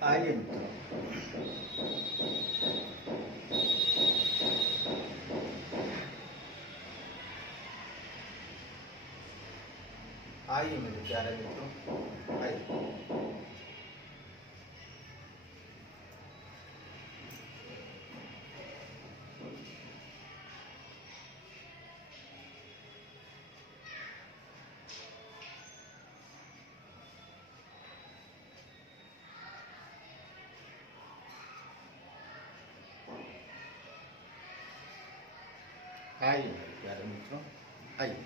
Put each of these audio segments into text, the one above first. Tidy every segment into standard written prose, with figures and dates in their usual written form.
आइए मित्रों, आइए मेरे प्यारे मित्रों, आइए। आइए मेरे प्यारे मित्रों, आइए।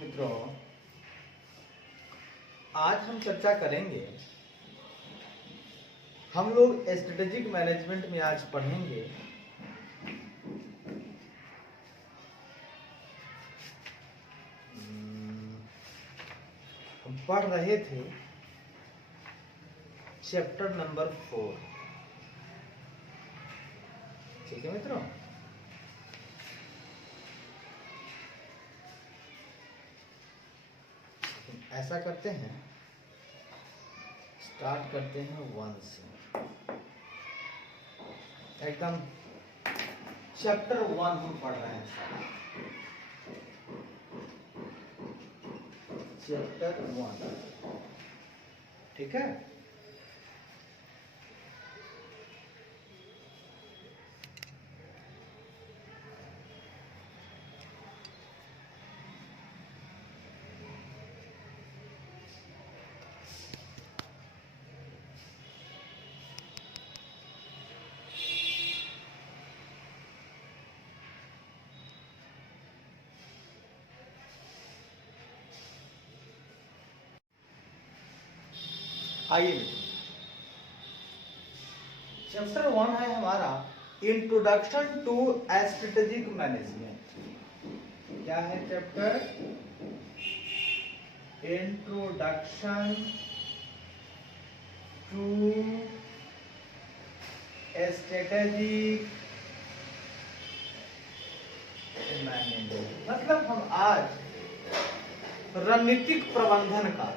मित्रों, आज हम चर्चा करेंगे, हम लोग स्ट्रेटेजिक मैनेजमेंट में आज पढ़ेंगे हम पढ़ रहे थे चैप्टर नंबर 4। ठीक है मित्रों, ऐसा करते हैं, स्टार्ट करते हैं 1 से। एकदम चैप्टर 1 हम पढ़ रहे हैं, चैप्टर 1। ठीक है, आइए चैप्टर 1 है हमारा इंट्रोडक्शन टू स्ट्रेटेजिक मैनेजमेंट। क्या है chapter? Introduction to strategic management. मतलब हम आज रणनीतिक प्रबंधन का,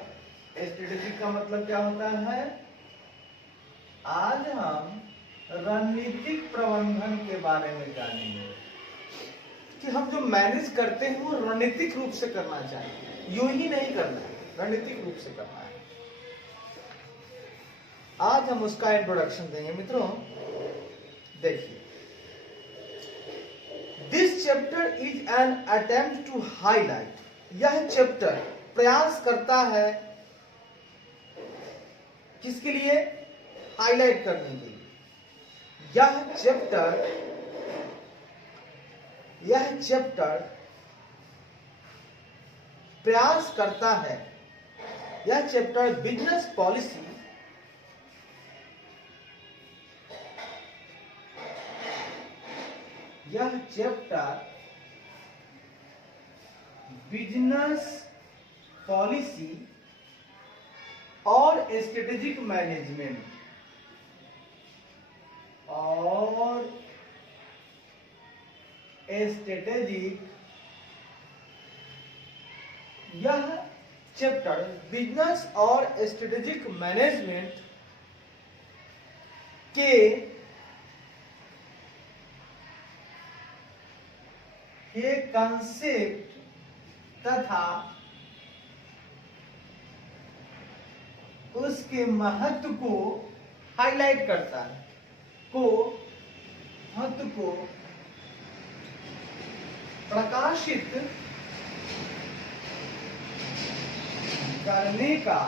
स्ट्रेटेजिक का मतलब क्या होता है? आज हम रणनीतिक प्रबंधन के बारे में जानेंगे कि हम जो मैनेज करते हैं वो रणनीतिक रूप से करना चाहिए, यूं ही नहीं करना है, रणनीतिक रूप से करना है। आज हम उसका इंट्रोडक्शन देंगे मित्रों। देखिए, this chapter is an attempt to highlight. यह चैप्टर प्रयास करता है किसके लिए? हाईलाइट करने के लिए। यह चैप्टर प्रयास करता है, यह chapter business policy business policy और स्ट्रेटेजिक मैनेजमेंट यह चैप्टर बिजनेस और स्ट्रेटेजिक मैनेजमेंट के कंसेप्ट तथा उसके महत्व को हाईलाइट करता है, महत्व को प्रकाशित करने का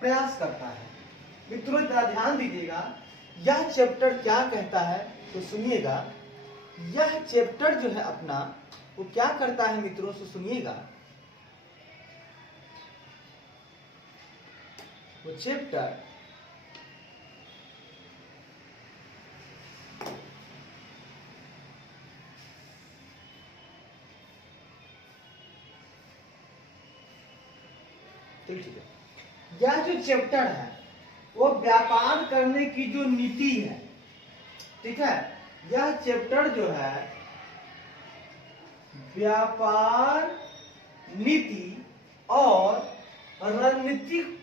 प्रयास करता है। मित्रों जरा ध्यान दीजिएगा, यह चैप्टर क्या कहता है तो सुनिएगा। यह चैप्टर जो है अपना वो क्या करता है मित्रों, से सुनिएगा। वो चैप्टर ठीक है, यह जो चैप्टर है वो व्यापार करने की जो नीति है, ठीक है, यह चैप्टर जो है व्यापार नीति और रणनीतिक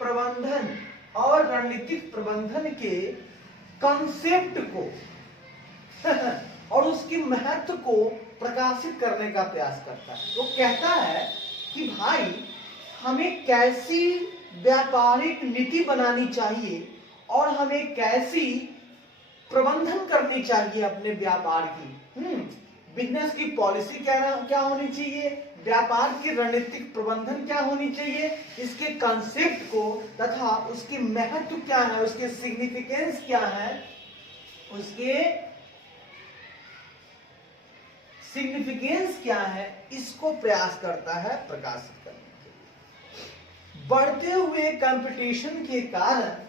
प्रबंधन के कंसेप्ट को और उसकी महत्व को प्रकाशित करने का प्रयास करता है। वो कहता है कि भाई हमें कैसी व्यापारिक नीति बनानी चाहिए और हमें कैसी प्रबंधन करनी चाहिए अपने व्यापार की। बिजनेस की पॉलिसी क्या होनी चाहिए, व्यापार की रणनीतिक प्रबंधन क्या होनी चाहिए, इसके कंसेप्ट को तथा उसके महत्व क्या है, उसके सिग्निफिकेंस क्या है, इसको प्रयास करता है प्रकाशित करने के लिए। बढ़ते हुए कंपटीशन के कारण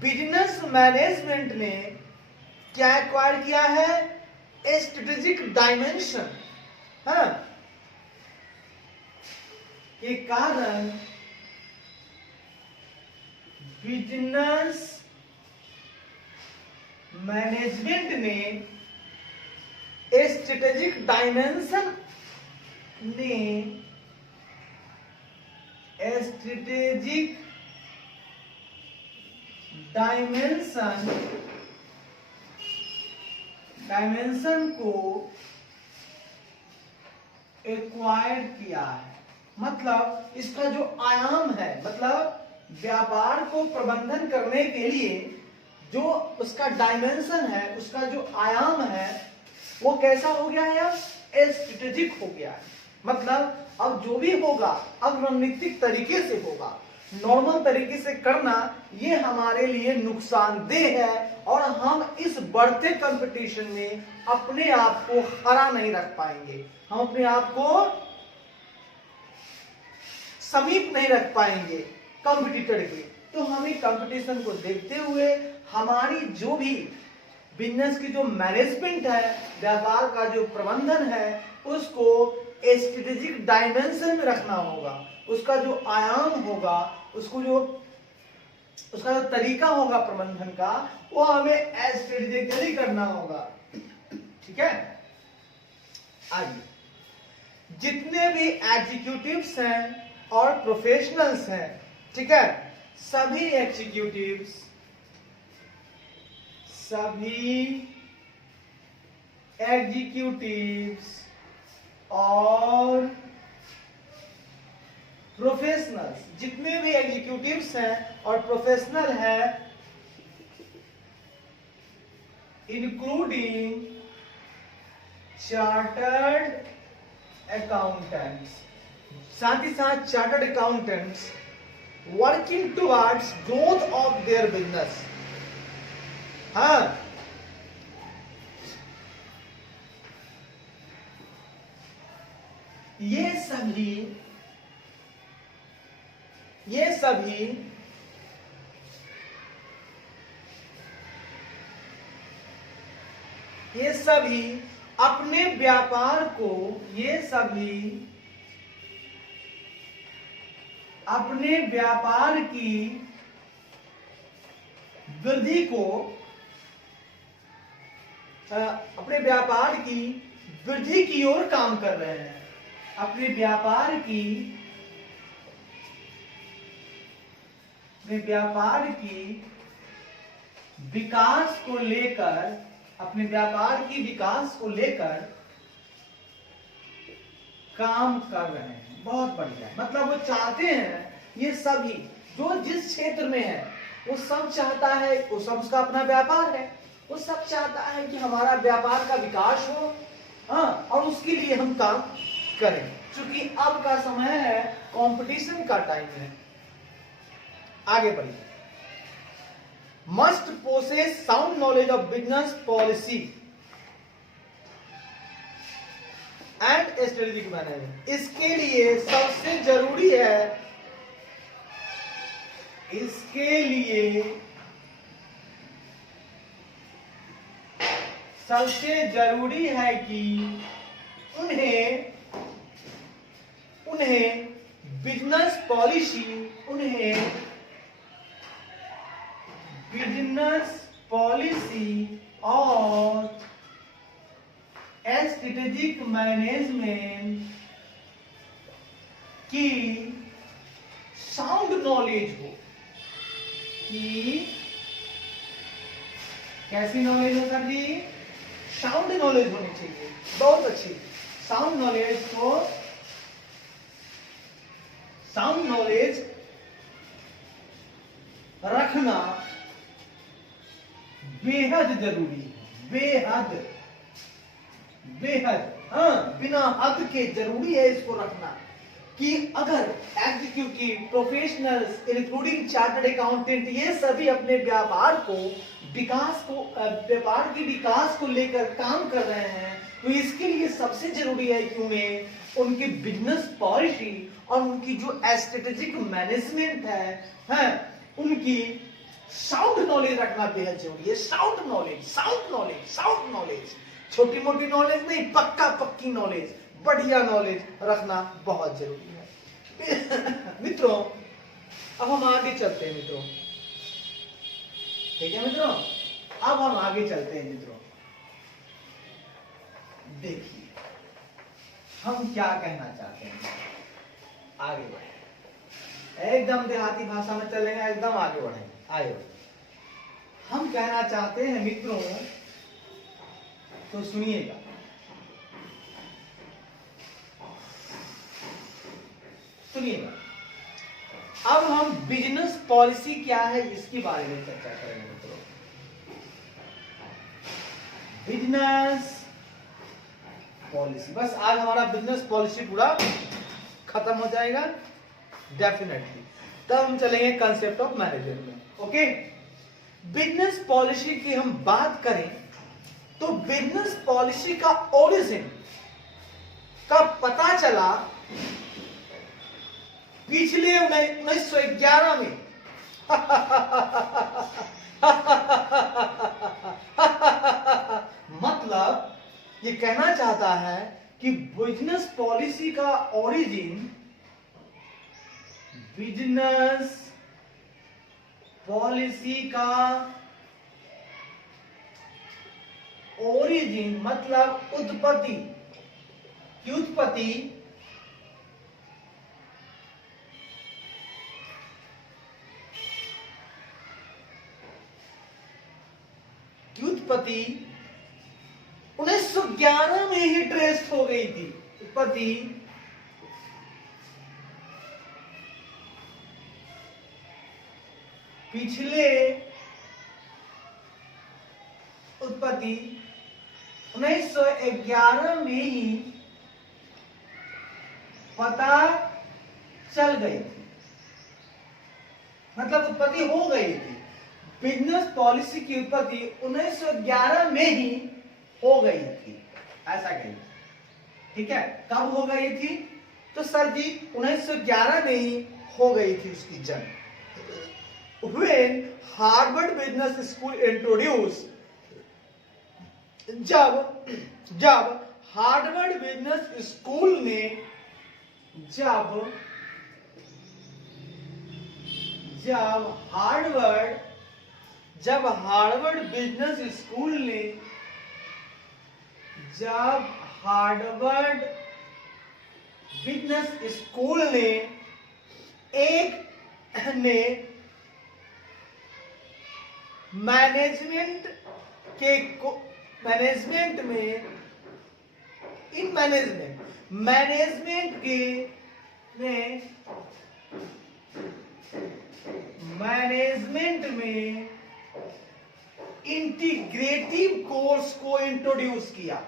बिजनेस मैनेजमेंट ने क्या एक्वायर किया है? स्ट्रेटेजिक डायमेंशन के कारण बिजनेस मैनेजमेंट ने स्ट्रेटेजिक डायमेंशन को एक्वायर किया है। मतलब इसका जो आयाम है, मतलब व्यापार को प्रबंधन करने के लिए जो उसका डायमेंशन है, उसका जो आयाम है, वो कैसा हो गया है? स्ट्रेटेजिक हो गया है। मतलब अब जो भी होगा अब रणनीतिक तरीके से होगा। नॉर्मल तरीके से करना ये हमारे लिए नुकसानदेह है और हम इस बढ़ते कंपटीशन में अपने आप को हरा नहीं रख पाएंगे, हम अपने आप को समीप नहीं रख पाएंगे कंपटीटर के। तो हमें कंपटीशन को देखते हुए हमारी जो भी बिजनेस की जो मैनेजमेंट है, व्यापार का जो प्रबंधन है, उसको स्ट्रेटेजिक डायमेंशन में रखना होगा। उसका जो आयाम होगा, उसका जो तरीका होगा प्रबंधन का, वो हमें स्ट्रेटेजिकली करना होगा। ठीक है, आइए जितने भी एग्जीक्यूटिव्स हैं और प्रोफेशनल्स हैं, ठीक है, सभी एग्जीक्यूटिव्स, और प्रोफेशनल्स, जितने भी एग्जीक्यूटिव्स हैं और प्रोफेशनल हैं, इंक्लूडिंग चार्टर्ड अकाउंटेंट्स, साथ ही साथ chartered accountants working towards growth of their business. हाँ, ये सभी अपने व्यापार को, अपने व्यापार की वृद्धि को, अपने व्यापार की वृद्धि की ओर काम कर रहे हैं। अपने व्यापार की विकास को लेकर, अपने व्यापार की विकास को लेकर काम कर रहे हैं। बहुत बढ़िया, मतलब वो चाहते हैं, ये सभी जो जिस क्षेत्र में है वो सब चाहता है, वो सब उसका अपना व्यापार है, वो सब चाहता है कि हमारा व्यापार का विकास हो, हाँ, और उसके लिए हम काम करें। क्योंकि अब का समय है, कंपटीशन का टाइम है। आगे बढ़िए। Must possess sound knowledge of business policy and strategic management. इसके लिए सबसे जरूरी है कि उन्हें बिजनेस पॉलिसी और स्ट्रेटेजिक मैनेजमेंट की साउंड नॉलेज हो। कि कैसी नॉलेज हो सर जी? साउंड नॉलेज होनी चाहिए, बहुत अच्छी। साउंड नॉलेज रखना बेहद जरूरी है, बेहद, हाँ, बिना हद के जरूरी है इसको रखना। कि अगर executive, professionals including chartered accountant, ये सभी अपने व्यापार की विकास को लेकर काम कर रहे हैं, तो इसके लिए सबसे जरूरी है कि उन्हें उनकी बिजनेस पॉलिसी और उनकी जो स्ट्रेटेजिक मैनेजमेंट है, उनकी साउंड नॉलेज रखना बेहद जरूरी है। साउंड नॉलेज, छोटी मोटी नॉलेज नहीं, पक्की नॉलेज, बढ़िया नॉलेज रखना बहुत जरूरी है। मित्रों, अब हम आगे चलते हैं मित्रों, ठीक है मित्रों, अब हम आगे चलते हैं मित्रों। देखिए हम क्या कहना चाहते हैं, आगे बढ़े, एकदम देहाती भाषा में चलेंगे, एकदम आगे बढ़ेंगे। आइए, हम कहना चाहते हैं मित्रों, तो सुनिएगा। अब हम बिजनेस पॉलिसी क्या है इसके बारे में चर्चा करेंगे मित्रों। बिजनेस पॉलिसी, बस आज हमारा बिजनेस पॉलिसी पूरा खत्म हो जाएगा डेफिनेटली। तब हम चलेंगे कंसेप्ट ऑफ मैनेजमेंट में। ओके, बिजनेस पॉलिसी की हम बात करें तो बिजनेस पॉलिसी का ओरिजिन का पता चला पिछले 1911 में। मतलब ये कहना चाहता है कि बिजनेस पॉलिसी का ओरिजिन, बिजनेस पॉलिसी का ओरिजिन मतलब उत्पत्ति, की उत्पत्ति उत्पत्ति 1911 में ही ट्रेस हो गई थी। उत्पत्ति पिछले उत्पत्ति 1911 में ही पता चल गई थी, मतलब उत्पत्ति हो गई थी। बिजनेस पॉलिसी की उत्पत्ति 1911 में ही हो गई थी, ऐसा कही। ठीक है, कब हो गई थी? तो सर जी 1911 में ही हो गई थी उसकी जन्म। When Harvard business school introduce, जब हार्वर्ड बिजनेस स्कूल ने जब हार्वर्ड बिजनेस स्कूल ने मैनेजमेंट में इंटीग्रेटिव कोर्स को इंट्रोड्यूस किया।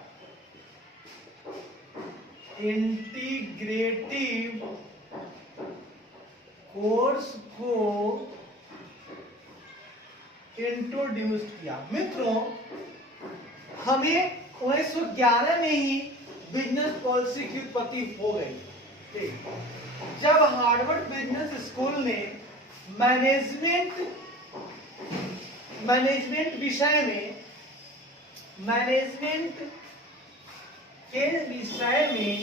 इंटीग्रेटिव कोर्स को इंट्रोड्यूस किया। मित्रों, हमें 1911 में ही बिजनेस पॉलिसी की उत्पत्ति हो गई। जब हार्वर्ड बिजनेस स्कूल ने मैनेजमेंट के विषय में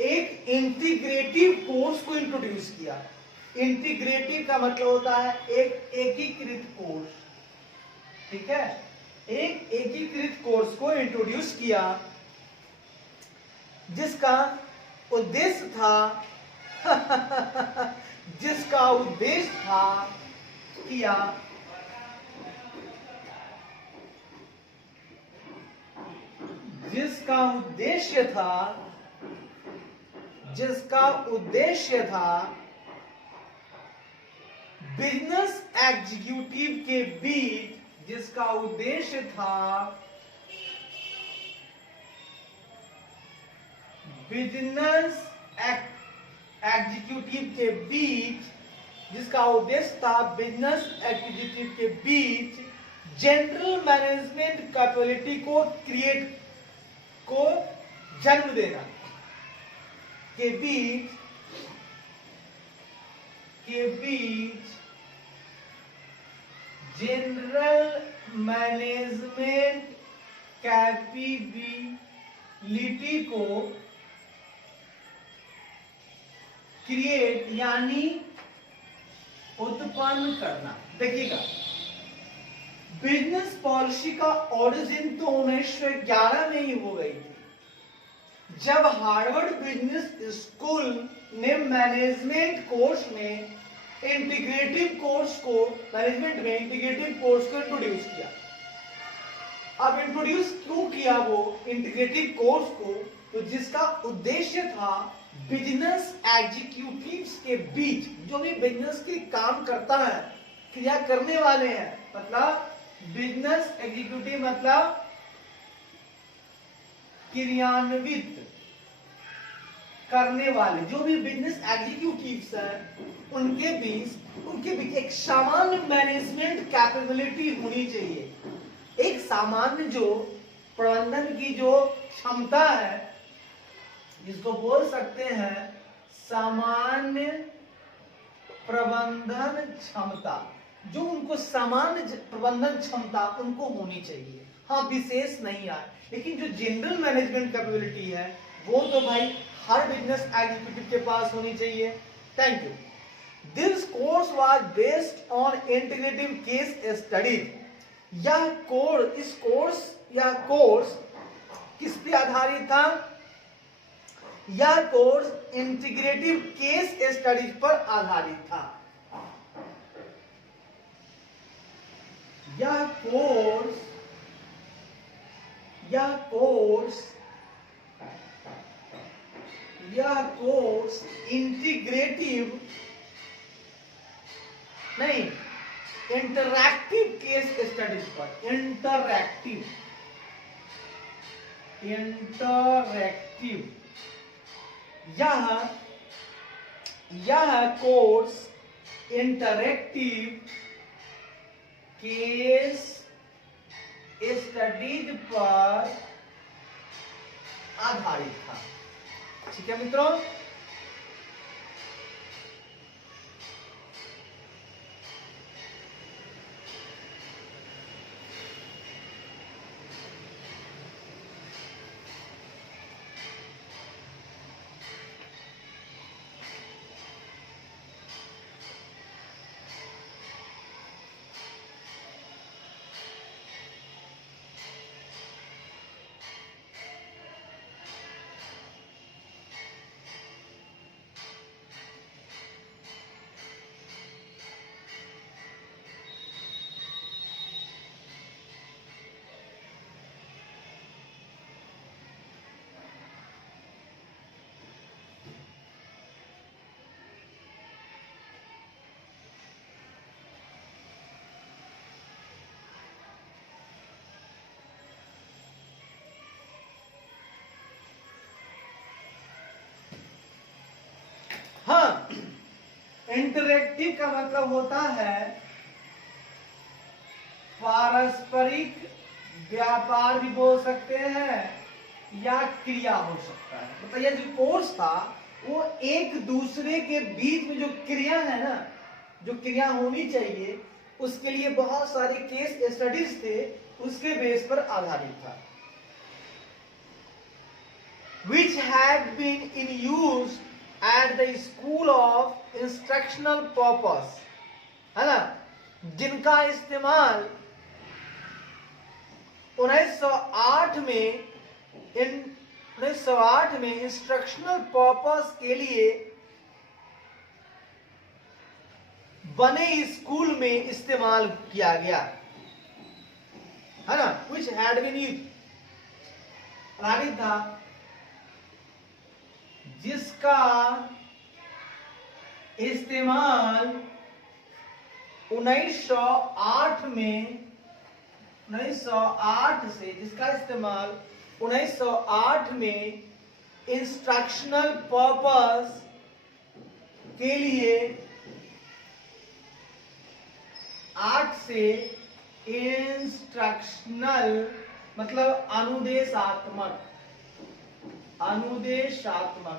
एक इंटीग्रेटिव कोर्स को इंट्रोड्यूस किया। इंटीग्रेटिव का मतलब होता है एक एकीकृत कोर्स। ठीक है, एक एकीकृत कोर्स को इंट्रोड्यूस किया जिसका उद्देश्य था बिजनेस एग्जीक्यूटिव के बीच जनरल मैनेजमेंट कैपेबिलिटी को जन्म देना, के बीच जनरल मैनेजमेंट कैपेबिलिटी को क्रिएट यानी उत्पन्न करना। देखिएगा, बिजनेस पॉलिसी का ओरिजिन तो 1911 में ही हो गई थी, जब हार्वर्ड बिजनेस स्कूल ने मैनेजमेंट में इंटीग्रेटिव कोर्स को इंट्रोड्यूस किया। अब इंट्रोड्यूस क्यों किया वो इंटीग्रेटिव कोर्स को? तो जिसका उद्देश्य था बिजनेस एग्जीक्यूटिव्स के बीच, जो भी बिजनेस के काम करता है, क्रिया करने वाले हैं, मतलब बिजनेस एग्जीक्यूटिव मतलब क्रियान्वित करने वाले जो भी बिजनेस एग्जीक्यूटिव्स हैं उनके बीच एक सामान्य मैनेजमेंट कैपेबिलिटी होनी चाहिए। एक सामान्य जो प्रबंधन की जो क्षमता है, जिसको बोल सकते हैं सामान्य प्रबंधन क्षमता, जो उनको सामान्य प्रबंधन क्षमता उनको होनी चाहिए। हाँ, विशेष नहीं है, लेकिन जो जनरल मैनेजमेंट कैपेबिलिटी है वो तो भाई हर बिजनेस एग्जीक्यूटिव के पास होनी चाहिए। Thank you. This course was based on integrative case studies. यह कोर्स किस पे आधारित था? यह कोर्स इंटीग्रेटिव केस स्टडीज पर आधारित था। यह कोर्स इंटीग्रेटिव नहीं, इंटरैक्टिव केस स्टडीज पर, इंटरैक्टिव यह कोर्स इंटरैक्टिव केस स्टडीज पर आधारित था। ठीक है मित्रों, हाँ, इंटरैक्टिव का मतलब होता है पारस्परिक व्यापार भी बोल सकते हैं या क्रिया हो सकता है। मतलब यह जो कोर्स था वो एक दूसरे के बीच में जो क्रिया है ना, जो क्रिया होनी चाहिए उसके लिए बहुत सारे केस स्टडीज थे, उसके बेस पर आधारित था। Which had been in use at the school of instructional purpose, है ना, जिनका इस्तेमाल 1908 में इंस्ट्रक्शनल पर्पस के लिए बने स्कूल में इस्तेमाल किया गया, है ना। Which had been used, आधारित था, जिसका इस्तेमाल 1908 में इंस्ट्रक्शनल पर्पस के लिए 8 से इंस्ट्रक्शनल मतलब अनुदेशात्मक,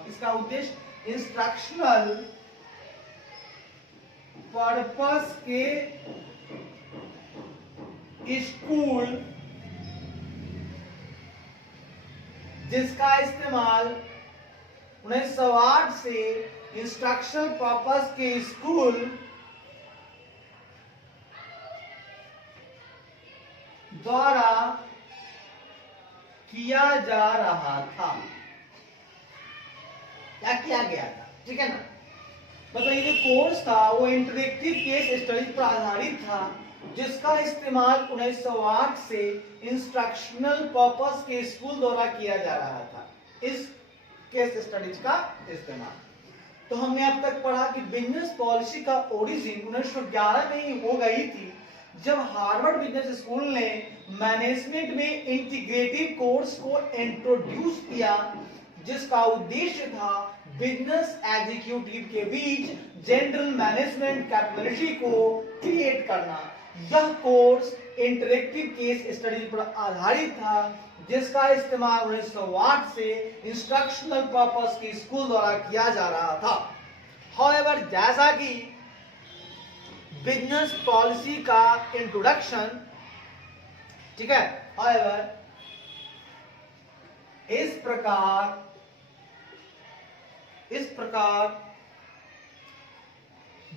इसका उद्देश्य इंस्ट्रक्शनल पर्पस के स्कूल जिसका इस्तेमाल 1908 से इंस्ट्रक्शनल पर्पस के स्कूल द्वारा किया जा रहा था, क्या किया गया था, ठीक है ना। मतलब ये जो कोर्स था वो इंटरेक्टिव केस स्टडीज पर आधारित था, जिसका इस्तेमाल 1908 से इंस्ट्रक्शनल पर्पस के स्कूल द्वारा किया जा रहा था, इस केस स्टडीज का इस्तेमाल। तो हमने अब तक पढ़ा कि बिजनेस पॉलिसी का ओरिजिन 1911 में ही हो गई थी, जब हार्वर्ड बिजनेस स्कूल ने मैनेजमेंट में इंटीग्रेटिव कोर्स को इंट्रोड्यूस किया, जिसका उद्देश्य था बिजनेस एग्जीक्यूटिव के बीच जनरल मैनेजमेंट कैपेबिलिटी को क्रिएट करना। यह कोर्स इंटरेक्टिव केस स्टडी पर आधारित था, जिसका इस्तेमाल 1908 से इंस्ट्रक्शनल पर्पस के स्कूल द्वारा किया जा रहा था। However, जैसा कि बिजनेस पॉलिसी का इंट्रोडक्शन, ठीक है, however, इस प्रकार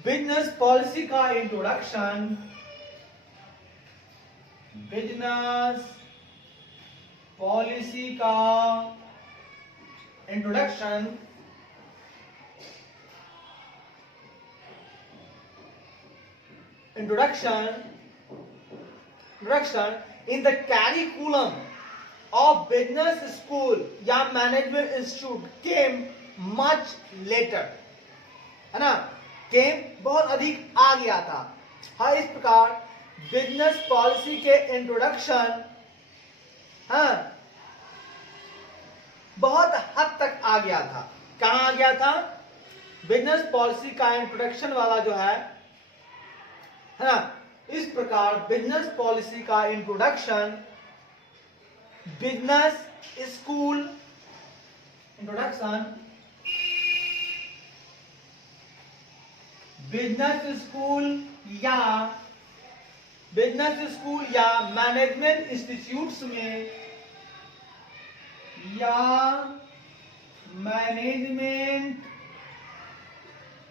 बिजनेस पॉलिसी का इंट्रोडक्शन, बिजनेस पॉलिसी का introduction in the curriculum of business school या management institute came much later, है ना, came बहुत अधिक आ गया था। हाँ, इस प्रकार बिजनेस पॉलिसी के इंट्रोडक्शन, हाँ, बहुत हद तक आ गया था। कहां आ गया था? बिजनेस पॉलिसी का इंट्रोडक्शन वाला जो है ना, इस प्रकार बिजनेस पॉलिसी का introduction business school, introduction business school या मैनेजमेंट इंस्टीट्यूट्स में या मैनेजमेंट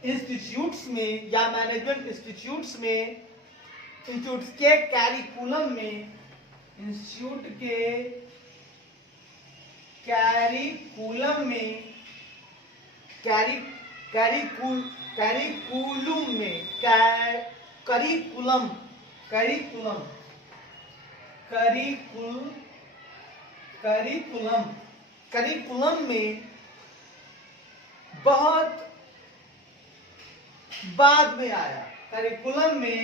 इंस्टीट्यूट्स में इंस्टीट्यूट्स के कैरिकुलम में, इंस्टीट्यूट के कैरिकुलम में, करिकुलम में बहुत बाद में आया। करिकुलम में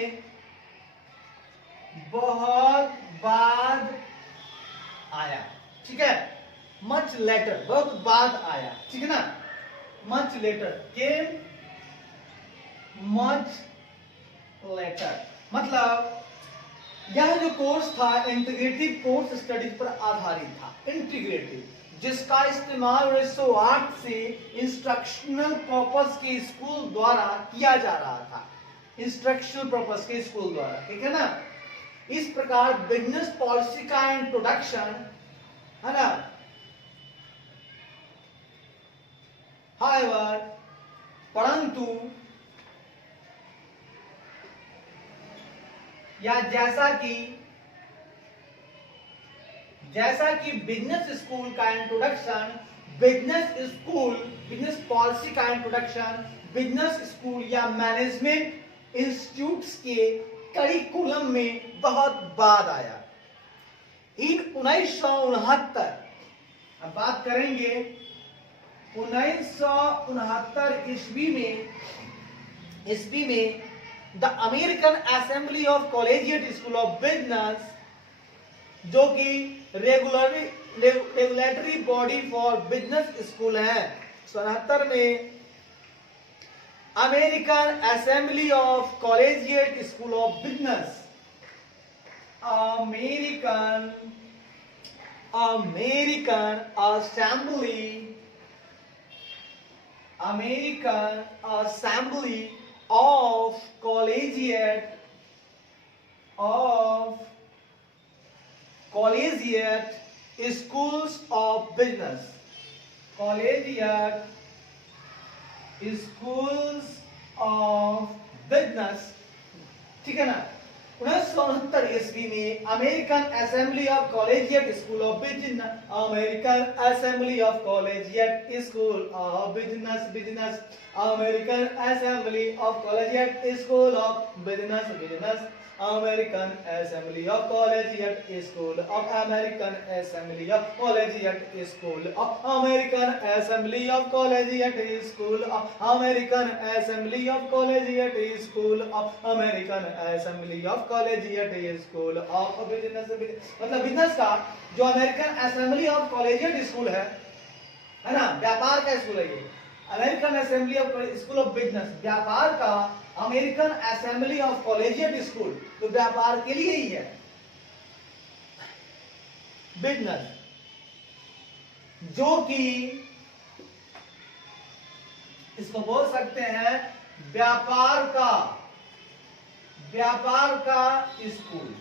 बहुत बाद आया, ठीक है, मच लेटर, बहुत बाद आया, ठीक है ना, मच लेटर, केम मच लेटर। मतलब यह जो कोर्स था इंटीग्रेटिव कोर्स स्टडीज पर आधारित था, इंटीग्रेटिव, जिसका इस्तेमाल 1908 से इंस्ट्रक्शनल पर्पस के स्कूल द्वारा किया जा रहा था, इंस्ट्रक्शनल पर्पस के स्कूल द्वारा, ठीक है ना। इस प्रकार बिजनेस पॉलिसी का इंट्रोडक्शन, है ना, however, परंतु या जैसा कि बिजनेस स्कूल का इंट्रोडक्शन, बिजनेस पॉलिसी का इंट्रोडक्शन बिजनेस स्कूल या मैनेजमेंट इंस्टीट्यूट्स के करिकुलम में बहुत बाद आया। इन 1969, अब बात करेंगे 1969 ईस्वी में the American assembly of collegiate school of business, जो कि regulatory body for business school है, 1969 में American assembly of collegiate school of business, American assembly of collegiate schools of business, collegiate schools of business, ठीक है ना। 1969 ईस्वी में American assembly of collegiate school of business, American assembly of collegiate school of business, American assembly of collegiate school of business, American assembly of collegiate school of American assembly of collegiate school of American assembly of collegiate school of American assembly of collegiate school of American assembly of collegiate school of business. मतलब business का जो American assembly of collegiate school है ना, व्यापार का school है ये, American assembly of school of business, व्यापार का American assembly of collegiate school, तो व्यापार के लिए ही है। बिजनेस, जो कि इसको बोल सकते हैं व्यापार का स्कूल।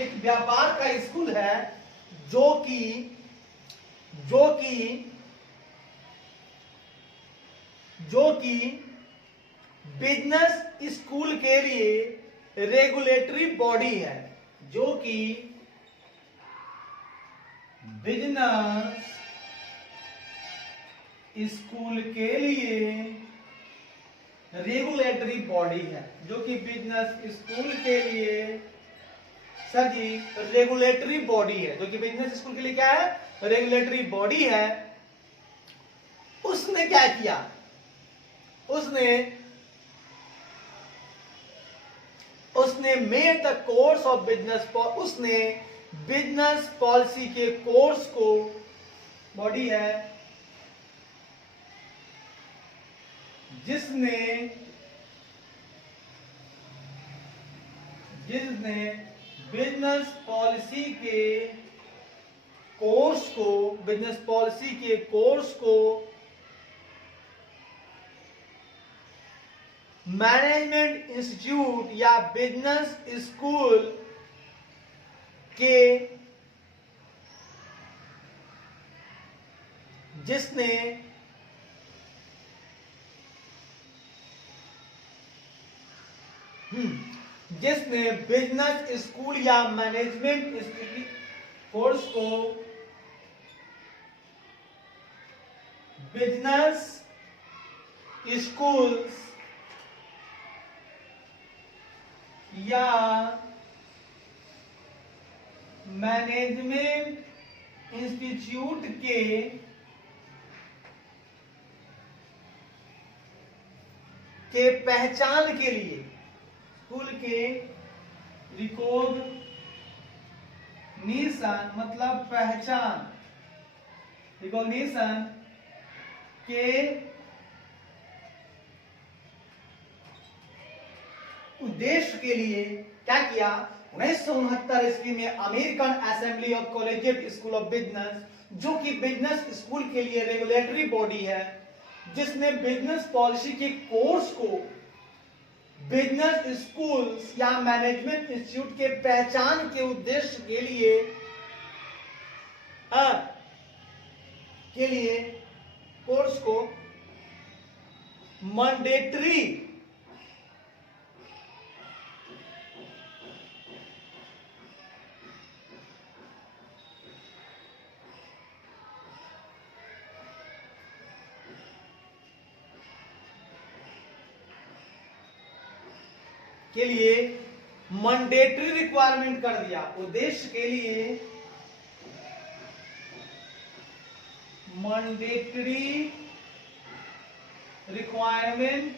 एक व्यापार का स्कूल है जो कि बिजनेस स्कूल के लिए रेगुलेटरी बॉडी है, जो कि बिजनेस स्कूल के लिए रेगुलेटरी बॉडी है, जो कि बिजनेस स्कूल के लिए, सर जी, रेगुलेटरी बॉडी है, जो कि बिजनेस स्कूल के लिए क्या है, रेगुलेटरी बॉडी है। उसने क्या किया, उसने made the course of business, उसने बिजनेस पॉलिसी के कोर्स को, बॉडी है जिसने बिजनेस पॉलिसी के कोर्स को मैनेजमेंट इंस्टीट्यूट या बिजनेस स्कूल के, जिसने बिजनेस स्कूल या मैनेजमेंट इंस्टीट्यूट कोर्स को बिजनेस स्कूल्स या मैनेजमेंट इंस्टीट्यूट के पहचान के लिए, स्कूल के रिकॉग्निशन मतलब पहचान, रिकॉग्निशन के उद्देश्य के लिए क्या किया, 1969 ईस्वी में American assembly of collegiate school of business, जो कि बिजनेस स्कूल के लिए रेगुलेटरी बॉडी है, जिसने बिजनेस पॉलिसी के कोर्स को बिजनेस स्कूल्स या मैनेजमेंट इंस्टीट्यूट के पहचान के उद्देश्य के लिए कोर्स को मैंडेटरी मैंडेटरी रिक्वायरमेंट कर दिया, उद्देश्य के लिए मैंडेटरी रिक्वायरमेंट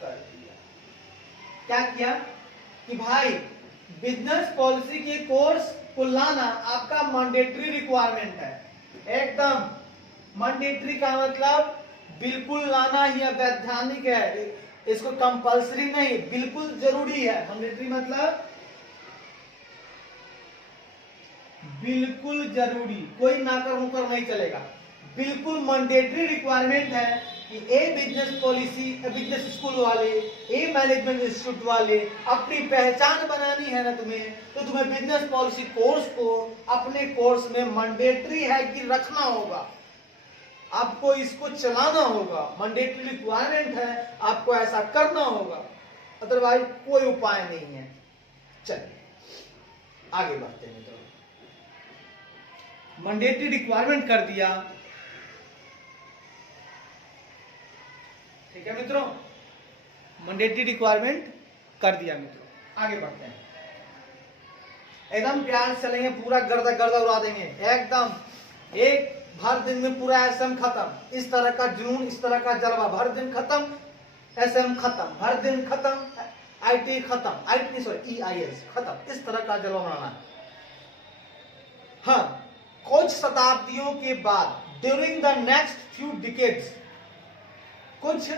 कर दिया। क्या किया कि भाई बिजनेस पॉलिसी के कोर्स को लाना आपका मैंडेटरी रिक्वायरमेंट है, एकदम मैंडेटरी का मतलब बिल्कुल लाना ही वैधानिक है, इसको कंपलसरी नहीं, बिल्कुल जरूरी है। मैंडेटरी मतलब बिल्कुल जरूरी, कोई नाकर मुकर नहीं चलेगा, बिल्कुल मैंडेटरी रिक्वायरमेंट है कि ए बिजनेस पॉलिसी, बिजनेस स्कूल वाले, ए मैनेजमेंट इंस्टीट्यूट वाले अपनी पहचान बनानी है ना तुम्हें, तो तुम्हें बिजनेस पॉलिसी कोर्स को अपने कोर्स में मैंडेटरी है कि रखना होगा, आपको इसको चलाना होगा, मैंडेटरी रिक्वायरमेंट है, आपको ऐसा करना होगा, अदरवाइज कोई उपाय नहीं है। चलिए आगे बढ़ते हैं मित्रों, मैंडेटरी रिक्वायरमेंट कर दिया, ठीक है मित्रों, मैंडेटरी रिक्वायरमेंट कर दिया मित्रों। आगे बढ़ते हैं, एकदम प्यार से चलेंगे, पूरा गर्दा गर्दा उड़ा देंगे, एकदम एक भर दिन में पूरा एसएम खत्म, इस तरह का जुनून, इस तरह का जलवा, भर दिन खत्म, एसएम खत्म, भर दिन खत्म, आईटी खत्म, आईटी सॉरी ईआईएस खत्म, इस तरह का जलवा बनाना है। हाँ, कुछ शताब्दियों के बाद during the next few decades, कुछ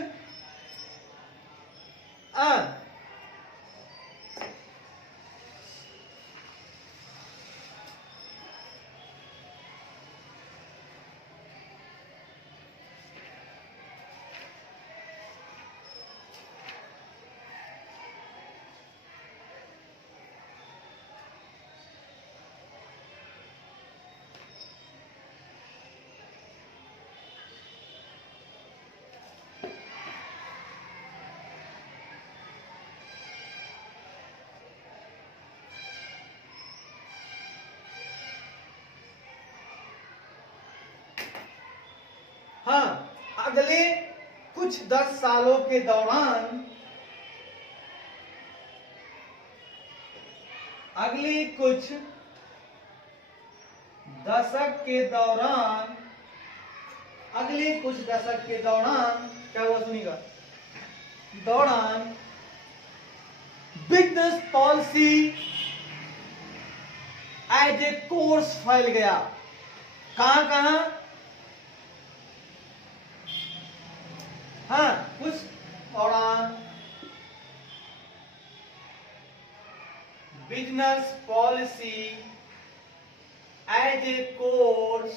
हाँ, अगले कुछ 10 सालों के दौरान, अगले कुछ दशक के दौरान, अगले कुछ दशक के दौरान क्या हुआ सुनिएगा, दौरान business policy as a course फैल गया। कहां कहां? हाँ, कुछ दौरान business policy as a course,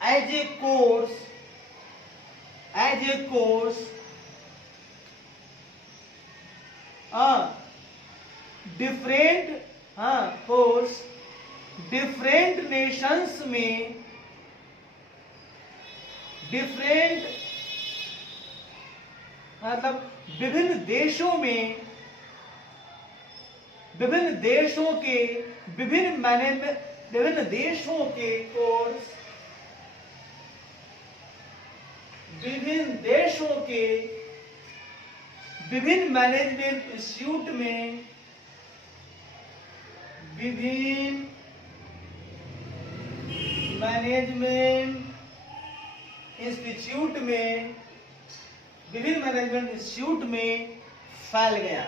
as a course, as a course different, course different nations में, डिफरेंट मतलब विभिन्न देशों में, विभिन्न देशों के विभिन्न मैनेजमेंट, विभिन्न देशों के कोर्स, विभिन्न देशों के विभिन्न मैनेजमेंट इंस्टीट्यूट में, विभिन्न मैनेजमेंट इंस्टीट्यूट में, विभिन्न मैनेजमेंट इंस्टीट्यूट में फैल गया,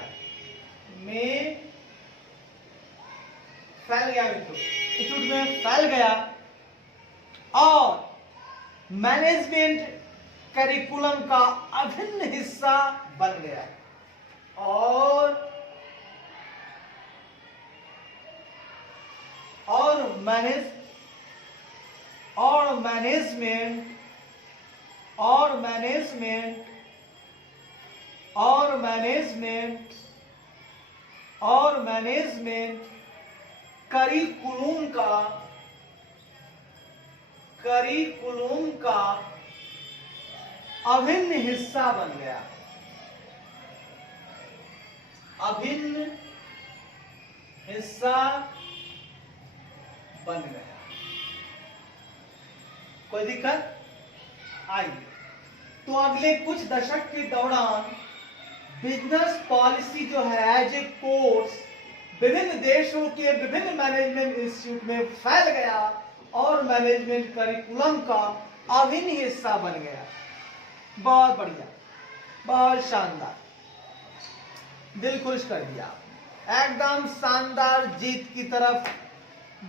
में फैल गया मित्रों, इंस्टीट्यूट में फैल गया और मैनेजमेंट करिकुलम का अभिन्न हिस्सा बन गया और मैनेजमेंट करिकुलम का अभिन्न हिस्सा बन गया, अभिन्न हिस्सा बन गया। कोई दिक्कत? आइए, तो अगले कुछ दशक के दौरान बिजनेस पॉलिसी जो है एज ए कोर्स विभिन्न देशों के विभिन्न मैनेजमेंट इंस्टीट्यूट में फैल गया और मैनेजमेंट करिकुलम का अभिन्न हिस्सा बन गया। बहुत बढ़िया, बहुत शानदार, दिल खुश कर दिया, एकदम शानदार जीत की तरफ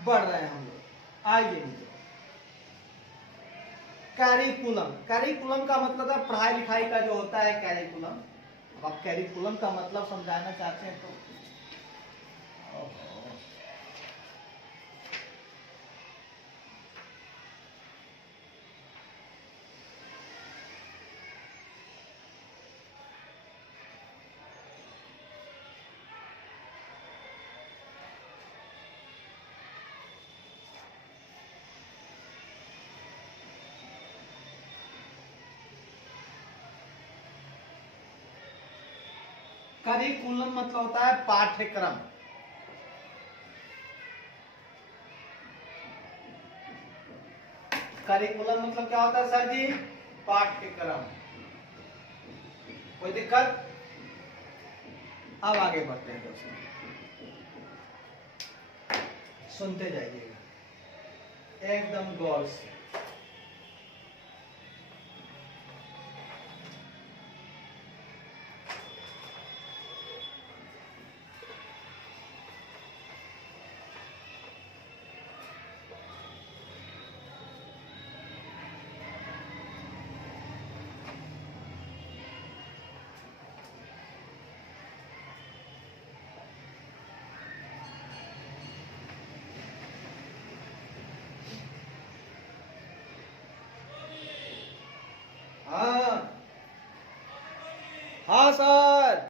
बढ़ रहे हैं हम लोग। आइए नीचे, कैरिकुलम, कैरिकुलम का मतलब है पढ़ाई लिखाई का जो होता है कैरिकुलम। अब आप कैरिकुलम का मतलब समझाना चाहते हैं तो करिकुलम मतलब होता है पाठ्यक्रम। करिकुलम मतलब क्या होता है सर जी? पाठ्यक्रम। कोई दिक्कत? अब आगे बढ़ते हैं दोस्तों, सुनते जाइएगा एकदम गौर से। आशा